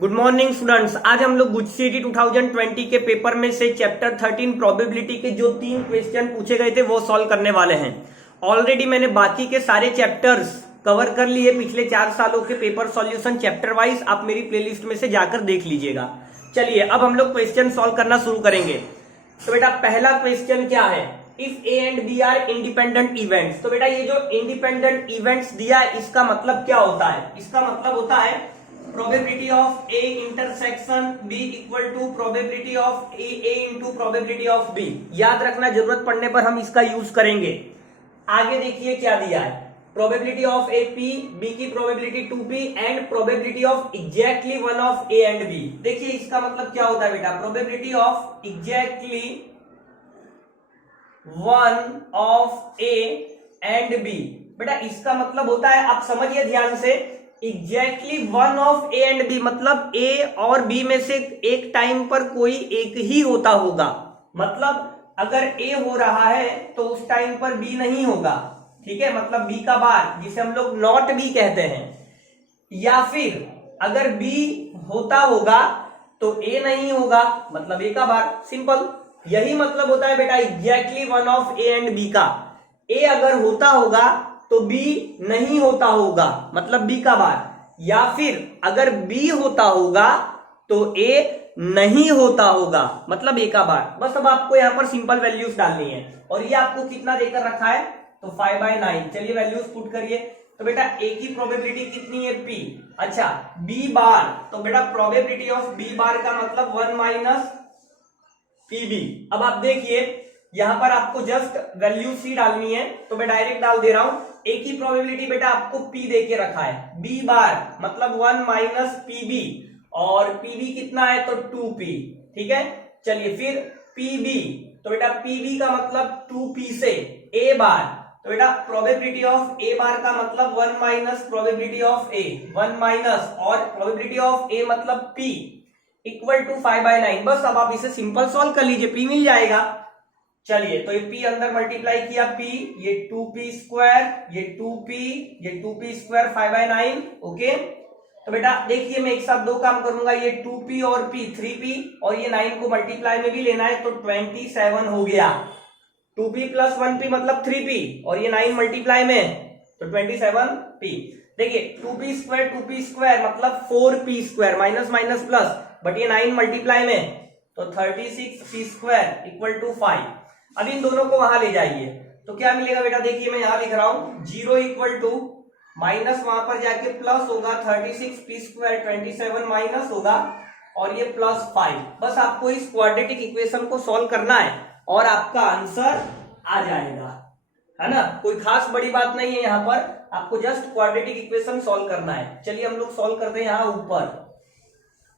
Good morning students. आज हम लोग गुजसीटी 2020 के पेपर में से चैप्टर 13 प्रोबेबिलिटी के जो 3 क्वेश्चन पूछे गए थे वो सॉल्व करने वाले हैं। ऑलरेडी मैंने बाकी के सारे चैप्टर्स कवर कर लिए, पिछले 4 सालों के पेपर सॉल्यूशन चैप्टर वाइज आप मेरी प्लेलिस्ट में से जाकर देख लीजिएगा। चलिए अब हम लोग क्वेश्चन सॉल्व करना शुरू करेंगे। तो बेटा पहला क्वेश्चन क्या है, if a and b are independent events. तो बेटा ये जो इंडिपेंडेंट इवेंट्स दिया है इसका मतलब क्या होता है, इसका मतलब होता है probability of a intersection b equal to probability of a into probability of b. याद रखना, जरूरत पड़ने पर हम इसका यूज करेंगे। आगे देखिए क्या दिया है, probability of a p, b की probability 2p and probability of exactly one of a and b. देखिए इसका मतलब क्या होता है बेटा, probability of exactly one of a and b. बेटा इसका मतलब होता है, आप समझिए ध्यान से, exactly one of a and b मतलब ए और बी में से एक टाइम पर कोई एक ही होता होगा। मतलब अगर ए हो रहा है तो उस टाइम पर बी नहीं होगा, ठीक है, मतलब बी का बार, जिसे हम लोग नॉट बी कहते हैं। या फिर अगर बी होता होगा तो ए नहीं होगा, मतलब ए का बार। सिंपल, यही मतलब होता है बेटा exactly one of a and b का। ए अगर होता होगा तो बी नहीं होता होगा, मतलब बी का बार। या फिर अगर बी होता होगा तो ए नहीं होता होगा, मतलब ए का बार। बस अब आपको यहां पर सिंपल वैल्यूज डालनी है। और ये आपको कितना देकर रखा है, तो 5/9। चलिए वैल्यूज पुट करिए। तो बेटा ए की प्रोबेबिलिटी कितनी है, p। अच्छा बी बार, तो बेटा प्रोबेबिलिटी ऑफ बी बार का मतलब 1 माइनस पीबी। अब आप देखिए यहां पर आपको जस्ट वैल्यू सी डालनी है, तो मैं डायरेक्ट डाल दे रहा हूं। ए की प्रोबेबिलिटी बेटा आपको p देके रखा है, बी बार मतलब 1 माइनस पीबी, और पीबी कितना है तो 2p, ठीक है। चलिए फिर पीबी, तो बेटा पीबी का मतलब 2p से ए बार, तो बेटा प्रोबेबिलिटी ऑफ ए बार का मतलब 1 minus probability of A, 1 minus, और प्रोबेबिलिटी ऑफ ए मतलब p इक्वल टू 5/9। बस अब आप इसे सिंपल सॉल्व कर लीजिए, p मिल जाएगा। चलिए तो ये p अंदर मल्टीप्लाई किया, p ये 2p स्क्वायर, ये 2p, ये 2p स्क्वायर 5/9। ओके, तो बेटा देखिए मैं एक साथ दो काम करूंगा, ये 2p और p 3p, और ये 9 को मल्टीप्लाई में भी लेना है, तो 27 हो गया। 2p प्लस 1p मतलब 3p, और ये 9 मल्टीप्लाई में तो 27p। देखिए 2p स्क्वायर मतलब 4p square, minus minus plus, but ये 9 मल्टीप्लाई में तो 36p स्क्वायर इक्वल टू 5। अब इन दोनों को वहां ले जाइए तो क्या मिलेगा बेटा, देखिए मैं यहां लिख रहा हूं 0 इक्वल टू माइनस, वहां पर जाके प्लस होगा, 36p स्क्वायर 27 माइनस होगा, और ये प्लस 5। बस आपको इस क्वाड्रेटिक इक्वेशन को सॉल्व करना है और आपका आंसर आ जाएगा, है ना। कोई खास बड़ी बात नहीं है, यहां पर आपको जस्ट क्वाड्रेटिक इक्वेशन सॉल्व करना है। चलिए हम लोग सॉल्व करते हैं। यहां ऊपर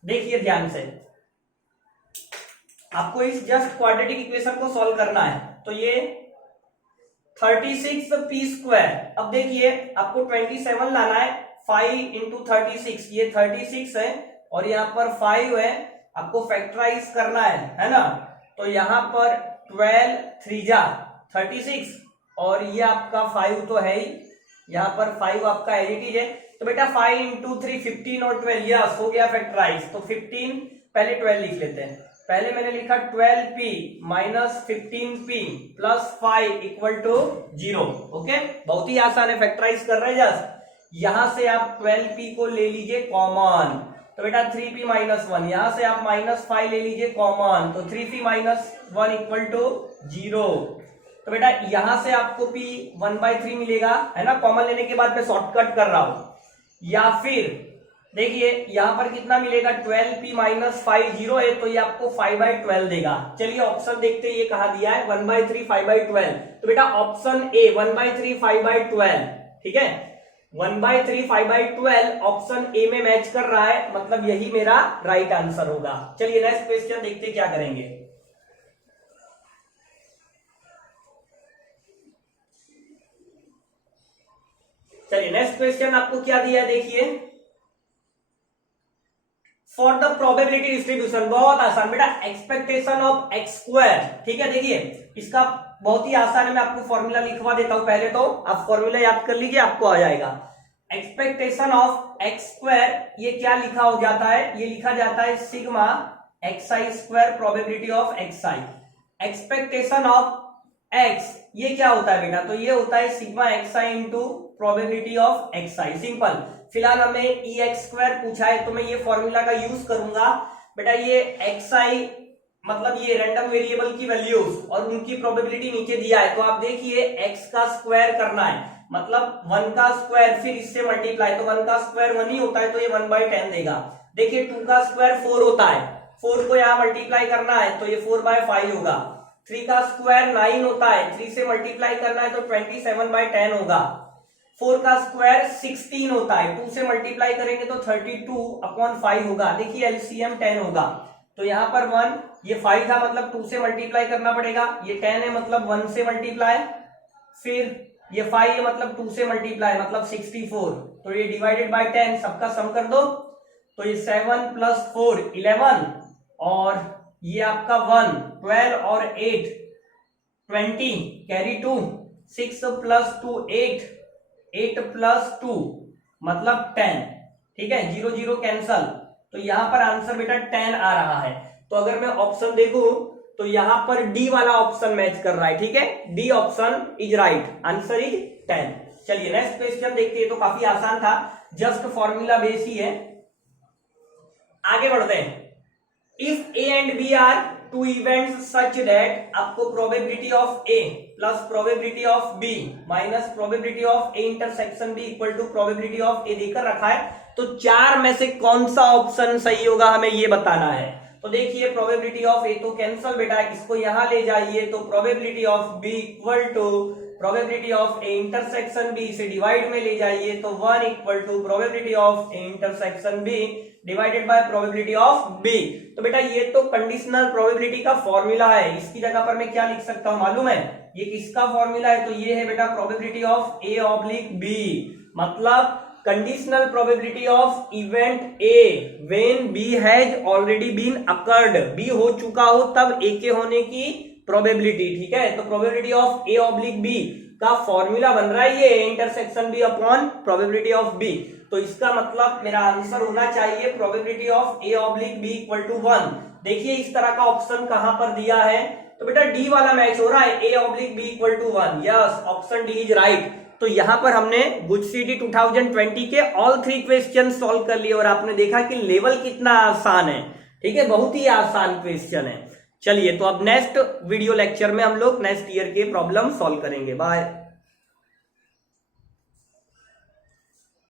देखिए ध्यान से, आपको इस जस्ट क्वाड्रेटिक इक्वेशन को सॉल्व करना है। तो ये 36p स्क्वायर, अब देखिए आपको 27 लाना है, 5 इंटू 36, ये 36 है और यहाँ पर 5 है, आपको फैक्टराइज करना है ना। तो यहाँ पर 12 3 जा 36, और ये आपका 5 तो है ही, यहाँ पर 5 आपका एडिटिव है। तो बेटा 5 इंटू 3 15 और 12, यस हो गया फैक्टराइज। तो 15 पहले 12 लिख लेते हैं। पहले मैंने लिखा 12p minus 15p plus 5 equal to 0। Okay, बहुत ही आसान है, फैक्टराइज कर रहे हैं जस्ट। यहां से आप 12p को ले लीजिए कॉमन, तो बेटा 3p माइनस 1, यहां से आप माइनस 5 ले लीजिए कॉमन, तो 3p माइनस 1 इक्वल टू 0। तो बेटा यहां से आपको p 1/3 मिलेगा, है ना, कॉमन लेने के बाद मैं शॉर्टकट कर रहा हूं। या फिर देखिए यहां पर कितना मिलेगा, 12p माइनस 5, 0 है तो ये आपको 5/12 देगा। चलिए ऑप्शन देखते हैं, ये कहा दिया है 1/3 5/12, तो बेटा ऑप्शन ए 1/3 5/12, ठीक है, 1/3 5/12 ऑप्शन ए में मैच कर रहा है, मतलब यही मेरा राइट आंसर होगा। चलिए नेक्स्ट क्वेश्चन देखते हैं क्या करेंगे। चलिए नेक्स्ट क्वेश्चन आपको क्या दिया है, देखिए फॉर द प्रोबेबिलिटी डिस्ट्रीब्यूशन, बहुत आसान बेटा, एक्सपेक्टेशन ऑफ एक्स स्क्वायर, ठीक है। देखिए इसका बहुत ही आसान है, मैं आपको फॉर्मूला लिखवा देता हूं, पहले तो आप फॉर्मूला याद कर लीजिए, आपको आ जाएगा। एक्सपेक्टेशन ऑफ एक्स स्क्वायर, ये क्या लिखा हो जाता है, ये लिखा जाता है sigma x I square probability of x I. Expectation of x ये क्या होता है बेटा, तो ये होता है sigma x I into probability of x I. Simple. फिलहाल हमें ई एक्स स्क्वायर पूछा है तो मैं ये फॉर्मूला का यूज करूंगा बेटा। ये एक्स आई मतलब ये रैंडम वेरिएबल की वैल्यूज और उनकी प्रोबेबिलिटी नीचे दिया है, तो आप देखिए एक्स का स्क्वायर करना है मतलब 1 का स्क्वायर फिर इससे मल्टीप्लाई, तो 1 का स्क्वायर 1 ही होता है तो ये 1/10 देगा। देखिए 2 का स्क्वायर 4 होता है, 4 को यहाँ मल्टीप्लाई करना है तो ये 4/5 होगा। 3 का स्क्वायर 9 होता है, 3 से मल्टीप्लाई करना है तो 27/10 होगा। 4 का स्क्वायर 16 होता है, 2 से मल्टीप्लाई करेंगे तो 32/5 होगा। देखिए एलसीएम 10 होगा, तो यहाँ पर 1 ये 5 था मतलब 2 से मल्टीप्लाई करना पड़ेगा, ये 10 है मतलब 1 से मल्टीप्लाई, फिर ये 5 है मतलब 2 से मल्टीप्लाई मतलब 64, तो ये डिवाइडेड बाय 10 सबका सम कर दो तो ये 7 + 4 11 और ये आपका 1 12 और 8 20 कैरी 2 6 + 2 8 8 + 2 मतलब 10। ठीक है, 0 0 कैंसल, तो यहां पर आंसर बेटा 10 आ रहा है। तो अगर मैं ऑप्शन देखूं तो यहां पर डी वाला ऑप्शन मैच कर रहा है। ठीक है, D option is right, answer is 10। चलिए नेक्स्ट क्वेश्चन देखते हैं, तो काफी आसान था, जस्ट फॉर्मूला बेस ही है। आगे बढ़ते हैं। If a and b are two events such that आपको probability of a plus probability of b minus probability of a intersection b equal to probability of a देकर रखा है, तो 4 में से कौन सा ऑप्शन सही होगा हमें ये बताना है। तो देखिए प्रोबेबिलिटी ऑफ ए तो कैंसल बेटा, इसको यहां ले जाइए तो probability of b equal to probability of a intersection b, इसे डिवाइड में ले जाइए तो 1 equal to probability of a intersection b divided by probability of b. तो बेटा ये तो कंडीशनल प्रोबेबिलिटी का फॉर्मूला है, इसकी जगह पर मैं क्या लिख सकता हूं मालूम है, ये किसका फॉर्मूला है, तो ये है बेटा probability of a oblique b, मतलब conditional probability of event a when b has already been occurred, b हो चुका हो तब ए के होने की प्रोबेबिलिटी। ठीक है, तो probability of a oblique b का फॉर्मूला बन रहा है ये intersection b upon probability of b, तो इसका मतलब मेरा आंसर होना चाहिए probability of a oblique b equal to 1। देखिए इस तरह का ऑप्शन कहां पर दिया है, तो बेटा डी वाला मैच हो रहा है, a oblique b equal to 1, yes option d is right. तो यहां पर हमने गुड सिटी 2020 के ऑल 3 क्वेश्चन सॉल्व कर लिए और आपने देखा कि लेवल कितना आसान है। ठीक है, बहुत ही आसान क्वेश्चन है। चलिए तो अब नेक्स्ट वीडियो लेक्चर में हम लोग नेक्स्ट ईयर के प्रॉब्लम सॉल्व करेंगे। बाय।